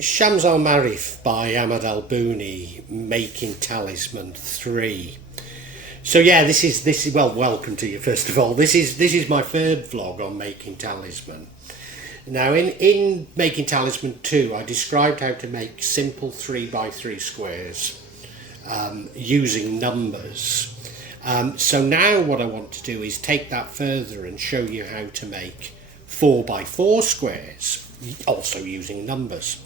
Shams Al Marif by Ahmad Al Buni, Making Talisman 3. So yeah, this is well, welcome to you first of all. This is my third vlog on Making Talisman. Now in Making Talisman 2, I described how to make simple 3x3 squares using numbers. So now what I want to do is take that further and show you how to make 4x4 squares, also using numbers.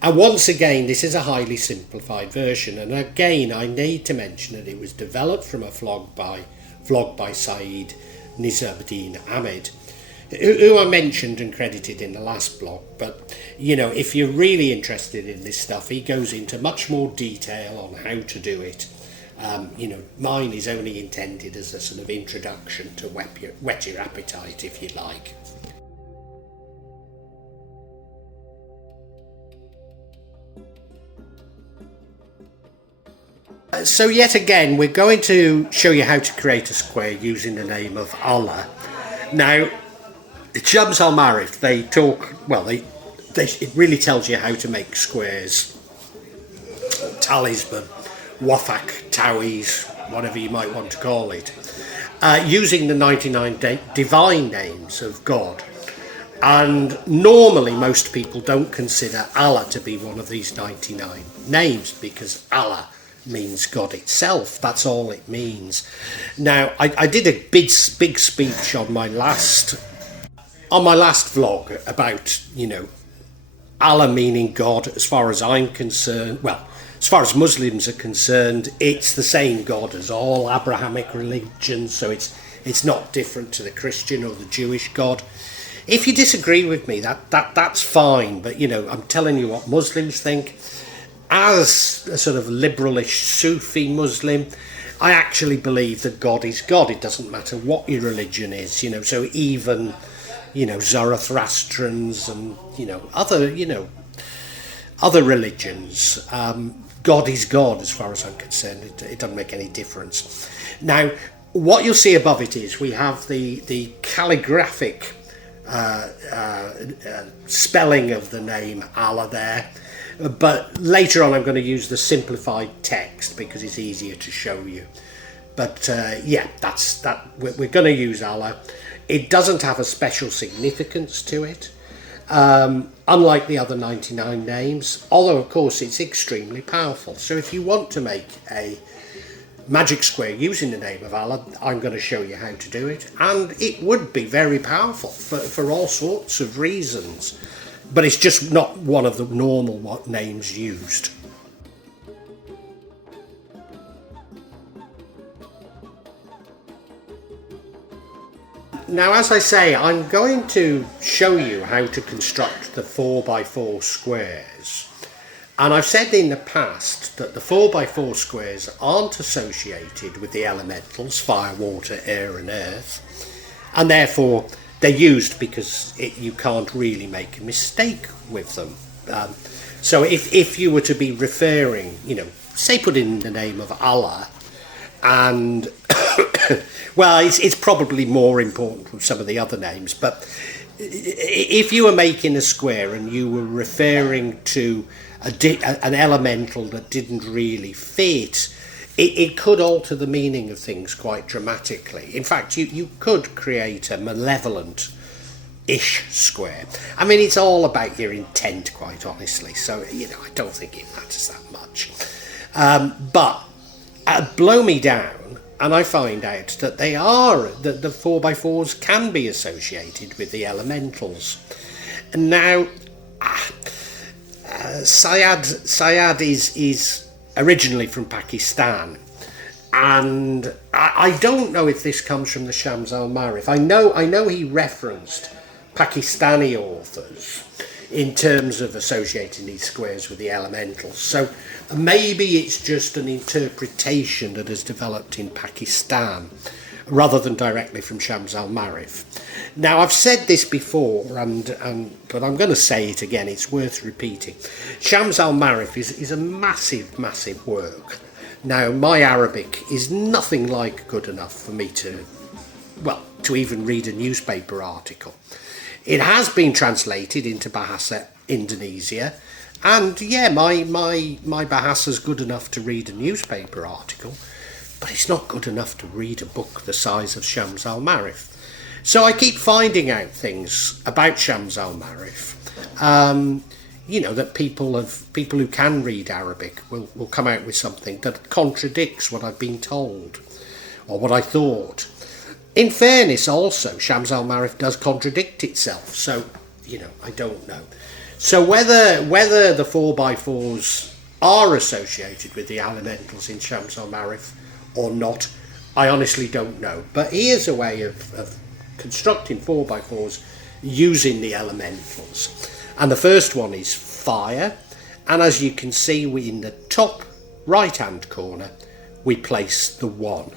And once again, this is a highly simplified version, and again I need to mention that it was developed from a vlog by Saiyad Nizamuddin Ahmad, who I mentioned and credited in the last blog. But you know, if you're really interested in this stuff, he goes into much more detail on how to do it. You know, mine is only intended as a sort of introduction to whet your appetite, if you like. So yet again, we're going to show you how to create a square using the name of Allah. Now, Shams Al Marif, they talk, well, it really tells you how to make squares, talisman, Wafak, Taweez, whatever you might want to call it, using the 99 divine names of God. And normally most people don't consider Allah to be one of these 99 names, because Allah means God itself. That's all it means. Now, I did a big speech on my last vlog about, you know, Allah meaning God. As far as I'm concerned, well, as far as Muslims are concerned, it's the same God as all Abrahamic religions, so it's not different to the Christian or the Jewish God. If you disagree with me, that's fine, but you know, I'm telling you what Muslims think. As a sort of liberalish Sufi Muslim, I actually believe that God is God. It doesn't matter what your religion is, you know. So even, you know, Zoroastrians and other religions, God is God as far as I'm concerned. It doesn't make any difference. Now, what you'll see above it is we have the calligraphic spelling of the name Allah there. But later on I'm going to use the simplified text because it's easier to show you. But yeah, we're going to use Allah. It doesn't have a special significance to it, unlike the other 99 names, although of course it's extremely powerful. So if you want to make a magic square using the name of Allah, I'm going to show you how to do it, and it would be very powerful for all sorts of reasons. But it's just not one of the normal names used. Now, as I say, I'm going to show you how to construct the 4x4 squares. And I've said in the past that the 4x4 squares aren't associated with the elementals, fire, water, air and earth, and therefore they're used because you can't really make a mistake with them. So if you were to be referring, you know, say put in the name of Allah, and well, it's probably more important with some of the other names, but if you were making a square and you were referring to an elemental that didn't really fit, it could alter the meaning of things quite dramatically. In fact, you could create a malevolent-ish square. I mean, it's all about your intent, quite honestly, so, you know, I don't think it matters that much. But blow me down, and I find out that the 4x4s can be associated with the elementals. And now, Saiyad is originally from Pakistan, and I don't know if this comes from the Shams Al Marif. I know he referenced Pakistani authors in terms of associating these squares with the elementals, so maybe it's just an interpretation that has developed in Pakistan rather than directly from Shams Al Marif. Now, I've said this before, but I'm going to say it again, it's worth repeating. Shams Al Marif is a massive work. Now, my Arabic is nothing like good enough for me to even read a newspaper article. It has been translated into Bahasa Indonesia, And yeah, my Bahassa's good enough to read a newspaper article, but it's not good enough to read a book the size of Shams al-Marif. So I keep finding out things about Shams al-Marif, that people who can read Arabic will come out with something that contradicts what I've been told or what I thought. In fairness, also, Shams al-Marif does contradict itself, so I don't know. So whether the 4x4s are associated with the elementals in Shams al-Marif or not, I honestly don't know. But here's a way of constructing 4x4s using the elementals. And the first one is fire. And as you can see, in the top right-hand corner, we place the 1.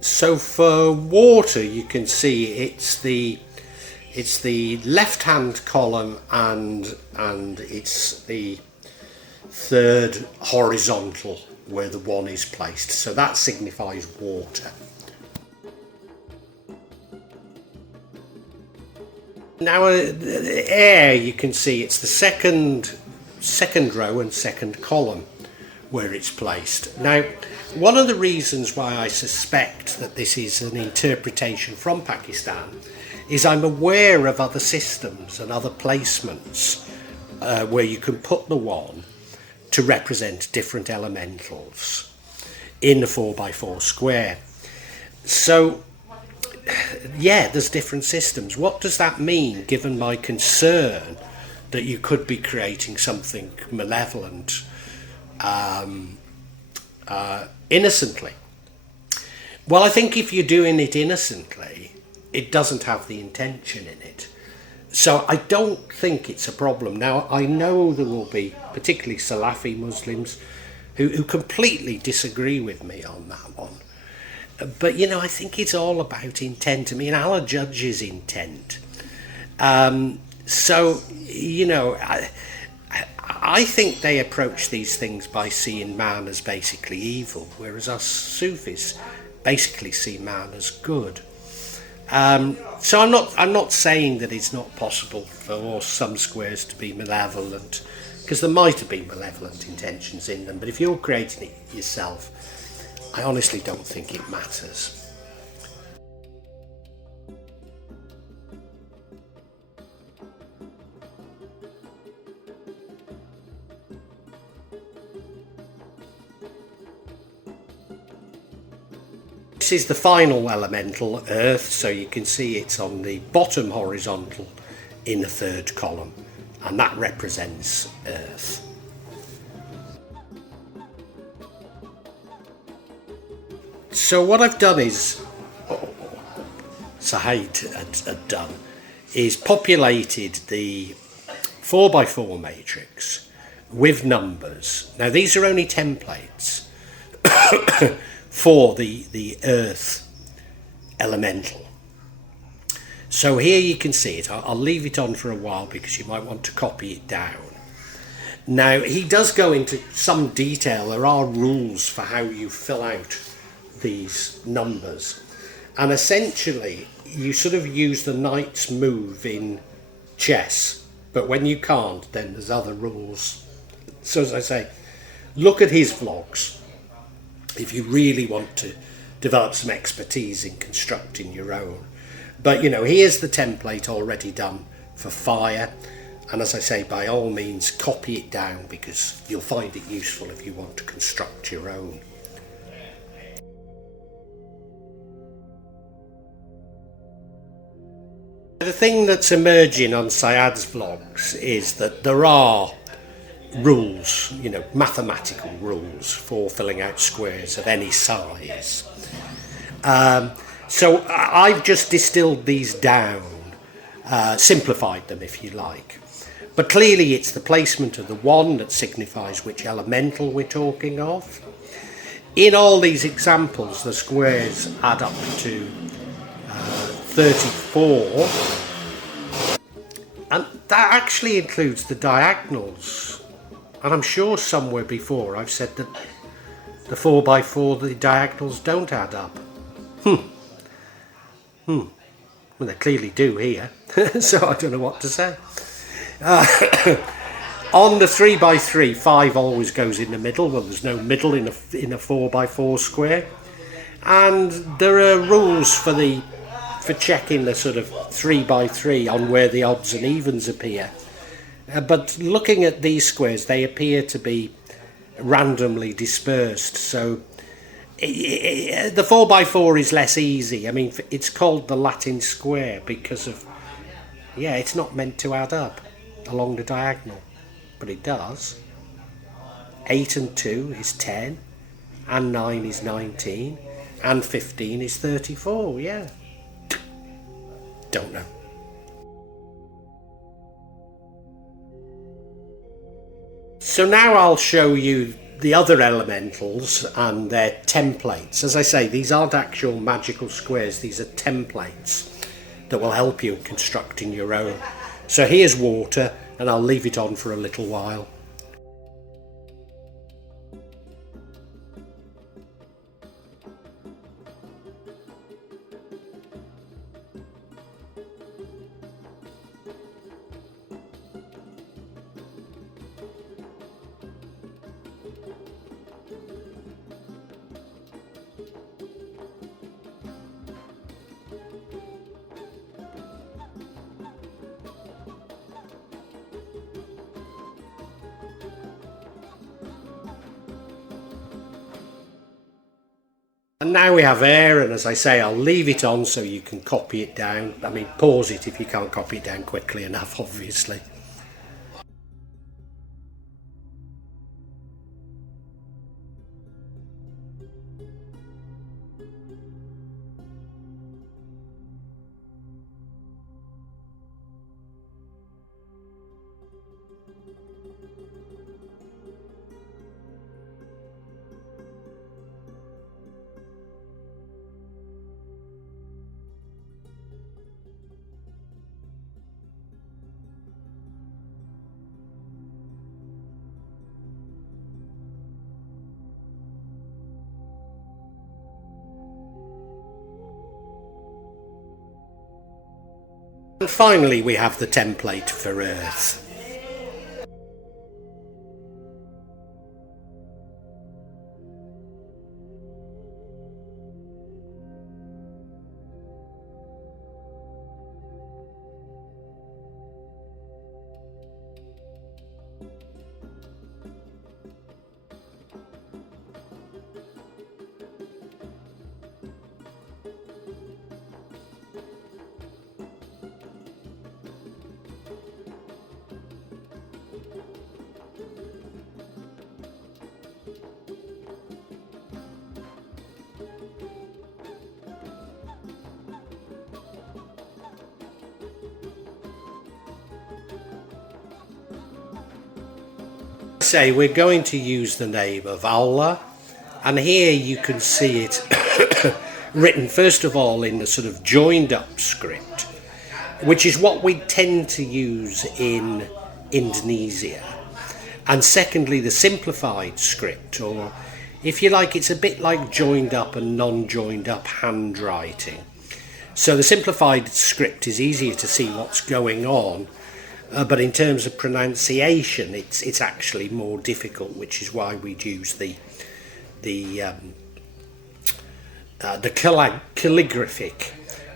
So for water, you can see it's the left-hand column and it's the third horizontal where the 1 is placed. So that signifies water. Now air, you can see it's the second row and second column where it's placed. Now, one of the reasons why I suspect that this is an interpretation from Pakistan is I'm aware of other systems and other placements where you can put the 1 to represent different elementals in the 4x4 square. So yeah, there's different systems. What does that mean, given my concern that you could be creating something malevolent innocently? Well, I think if you're doing it innocently, it doesn't have the intention in it. So I don't think it's a problem. Now, I know there will be particularly Salafi Muslims who completely disagree with me on that one. But, I think it's all about intent. I mean, Allah judges intent. I think they approach these things by seeing man as basically evil, whereas us Sufis basically see man as good. So I'm not saying that it's not possible for some squares to be malevolent, because there might have been malevolent intentions in them, but if you're creating it yourself, I honestly don't think it matters. This is the final elemental, earth, so you can see it's on the bottom horizontal in the third column, and that represents earth. So what I've done is, Saiyad had done, is populated the 4x4 matrix with numbers. Now these are only templates for the earth elemental. So here you can see it. I'll leave it on for a while because you might want to copy it down. Now he does go into some detail. There are rules for how you fill out these numbers, and essentially you sort of use the knight's move in chess, but when you can't, then there's other rules. So as I say, look at his vlogs if you really want to develop some expertise in constructing your own. But here's the template already done for fire, and as I say, by all means copy it down because you'll find it useful if you want to construct your own. The thing that's emerging on Saiyad's vlogs is that there are rules, mathematical rules for filling out squares of any size. So I've just distilled these down, simplified them if you like. But clearly it's the placement of the 1 that signifies which elemental we're talking of. In all these examples, the squares add up to 34, and that actually includes the diagonals. And I'm sure somewhere before I've said that the 4x4, the diagonals don't add up. Well, they clearly do here, so I don't know what to say. On the 3 by 3, 5 always goes in the middle. Well, there's no middle in a 4 by 4 square. And there are rules for checking the sort of 3 by 3 on where the odds and evens appear. But looking at these squares, they appear to be randomly dispersed. So the 4 by 4 is less easy. I mean, it's called the Latin square because of, yeah, it's not meant to add up along the diagonal, but it does. 8 and 2 is 10, and 9 is 19, and 15 is 34, yeah. Don't know. So now I'll show you the other elementals and their templates. As I say, these aren't actual magical squares, these are templates that will help you in constructing your own. So here's water, and I'll leave it on for a little while. And now we have air, and as I say, I'll leave it on so you can copy it down. I mean, pause it if you can't copy it down quickly enough, obviously. And finally, we have the template for Earth. Say we're going to use the name of Allah, and here you can see it written first of all in the sort of joined up script, which is what we tend to use in Indonesia, and secondly the simplified script, or if you like, it's a bit like joined up and non-joined up handwriting. So the simplified script is easier to see what's going on. But in terms of pronunciation, it's actually more difficult, which is why we'd use the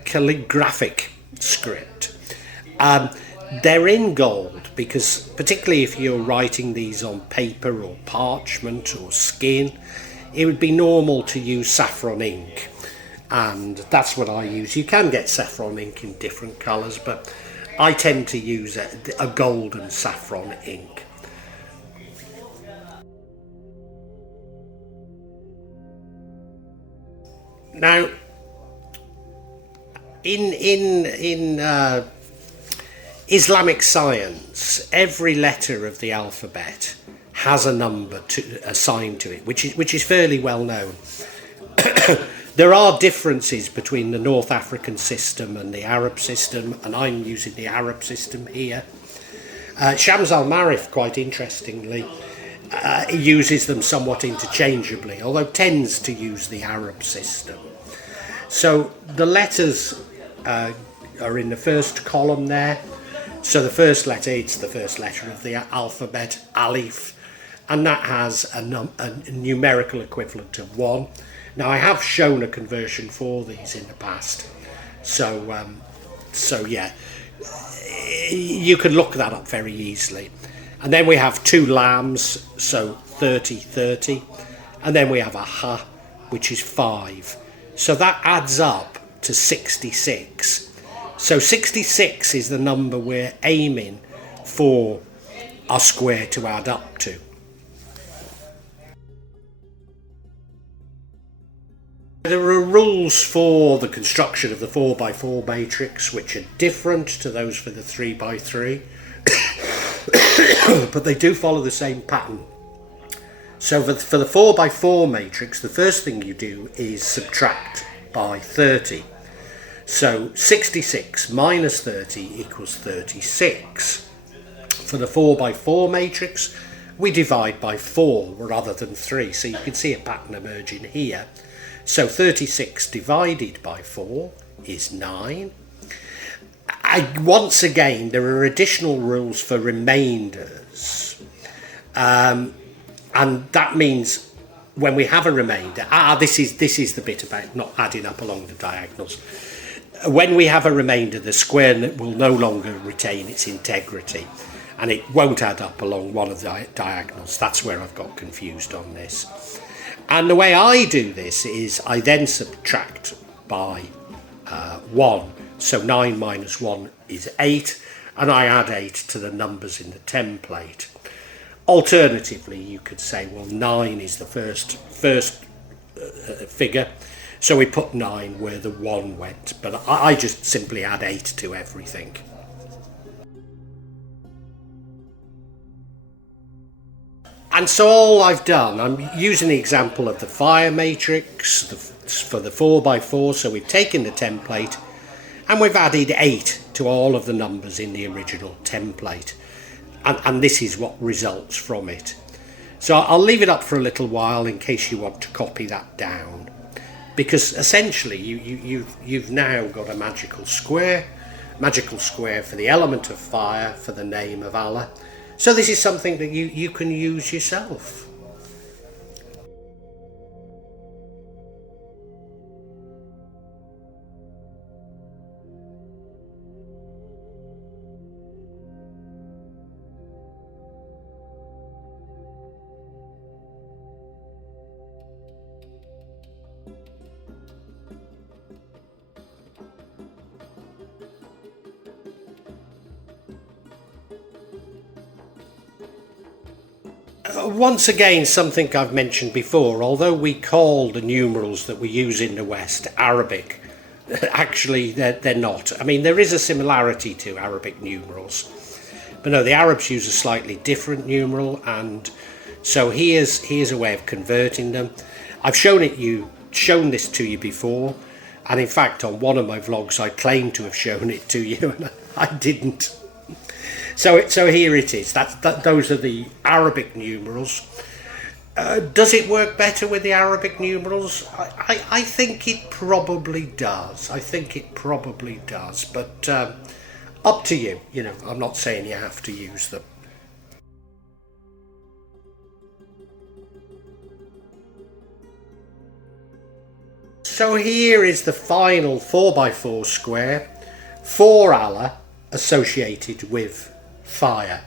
calligraphic script. They're in gold because, particularly if you're writing these on paper or parchment or skin, it would be normal to use saffron ink, and that's what I use. You can get saffron ink in different colours, but I tend to use a golden saffron ink. Now, in Islamic science, every letter of the alphabet has a number assigned to it, which is fairly well known. There are differences between the North African system and the Arab system, and I'm using the Arab system here. Shams al-Marif, quite interestingly, uses them somewhat interchangeably, although tends to use the Arab system. So the letters are in the first column there. So the first letter, it's the first letter of the alphabet, alif, and that has a numerical equivalent of 1. Now I have shown a conversion for these in the past, so yeah, you can look that up very easily. And then we have 2 lambs, so 30, 30, and then we have a ha, which is 5. So that adds up to 66. So 66 is the number we're aiming for our square to add up to. There are rules for the construction of the 4x4 matrix which are different to those for the 3x3, but they do follow the same pattern. So for the 4x4 matrix, the first thing you do is subtract by 30. So 66 minus 30 equals 36. For the 4x4 matrix, we divide by 4 rather than 3. So you can see a pattern emerging here. So 36 divided by 4 is 9. Once again, there are additional rules for remainders. And that means when we have a remainder, this is the bit about not adding up along the diagonals. When we have a remainder, the square will no longer retain its integrity and it won't add up along one of the diagonals. That's where I've got confused on this. And the way I do this is I then subtract by 1. So 9 minus 1 is 8, and I add 8 to the numbers in the template. Alternatively, you could say, well, 9 is the first figure, so we put 9 where the 1 went, but I just simply add 8 to everything. And so all I've done, I'm using the example of the fire matrix for the 4x4, so we've taken the template and we've added 8 to all of the numbers in the original template. And this is what results from it. So I'll leave it up for a little while in case you want to copy that down. Because essentially you've now got a magical square for the element of fire, for the name of Allah. So this is something that you can use yourself. Once again, something I've mentioned before, although we call the numerals that we use in the West Arabic, actually they're not. I mean, there is a similarity to Arabic numerals, but no, the Arabs use a slightly different numeral, and so here's a way of converting them. I've shown this to you before, and in fact on one of my vlogs I claimed to have shown it to you and I didn't. So here it is. Those are the Arabic numerals. Does it work better with the Arabic numerals? I think it probably does. But up to you. You know, I'm not saying you have to use them. So here is the final 4x4 square for Allah associated with fire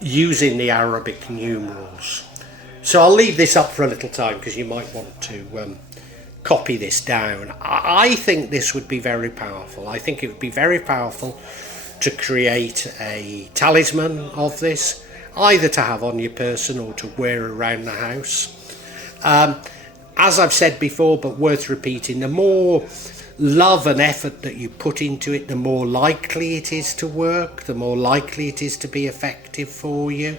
using the Arabic numerals. So I'll leave this up for a little time because you might want to copy this down. I think this would be very powerful. I think it would be very powerful to create a talisman of this, either to have on your person or to wear around the house. As I've said before, but worth repeating, the more love and effort that you put into it, the more likely it is to work, the more likely it is to be effective for you.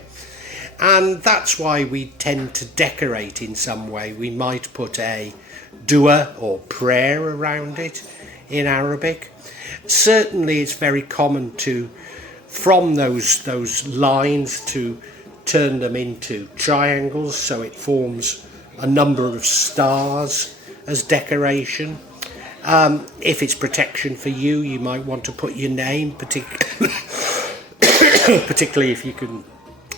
And that's why we tend to decorate in some way. We might put a dua or prayer around it in Arabic. Certainly it's very common to, from those lines, to turn them into triangles, so it forms a number of stars as decoration. If it's protection for you, you might want to put your name, particularly if you can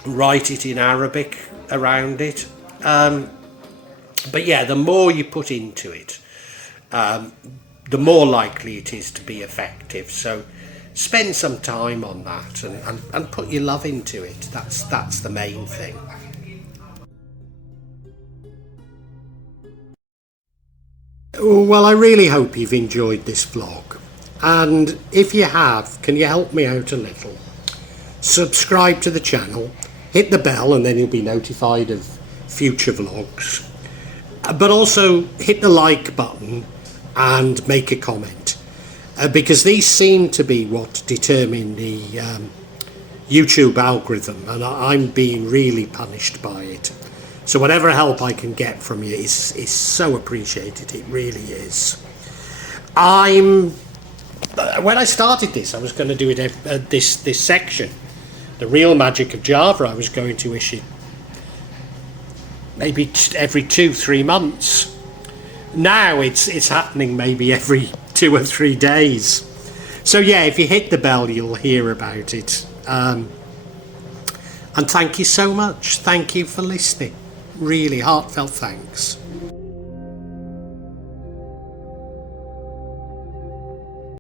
write it in Arabic around it. But yeah, the more you put into it, the more likely it is to be effective. So spend some time on that and put your love into it. That's the main thing. Well, I really hope you've enjoyed this vlog, and if you have, can you help me out a little? Subscribe to the channel, hit the bell, and then you'll be notified of future vlogs. But also hit the like button and make a comment, because these seem to be what determine the YouTube algorithm, and I'm being really punished by it. So whatever help I can get from you is so appreciated. It really is. When I started this, I was going to do it this section, the real magic of Java. I was going to issue maybe every 2-3 months. Now it's happening maybe every 2 or 3 days. So yeah, if you hit the bell, you'll hear about it. And thank you so much. Thank you for listening. Really heartfelt thanks.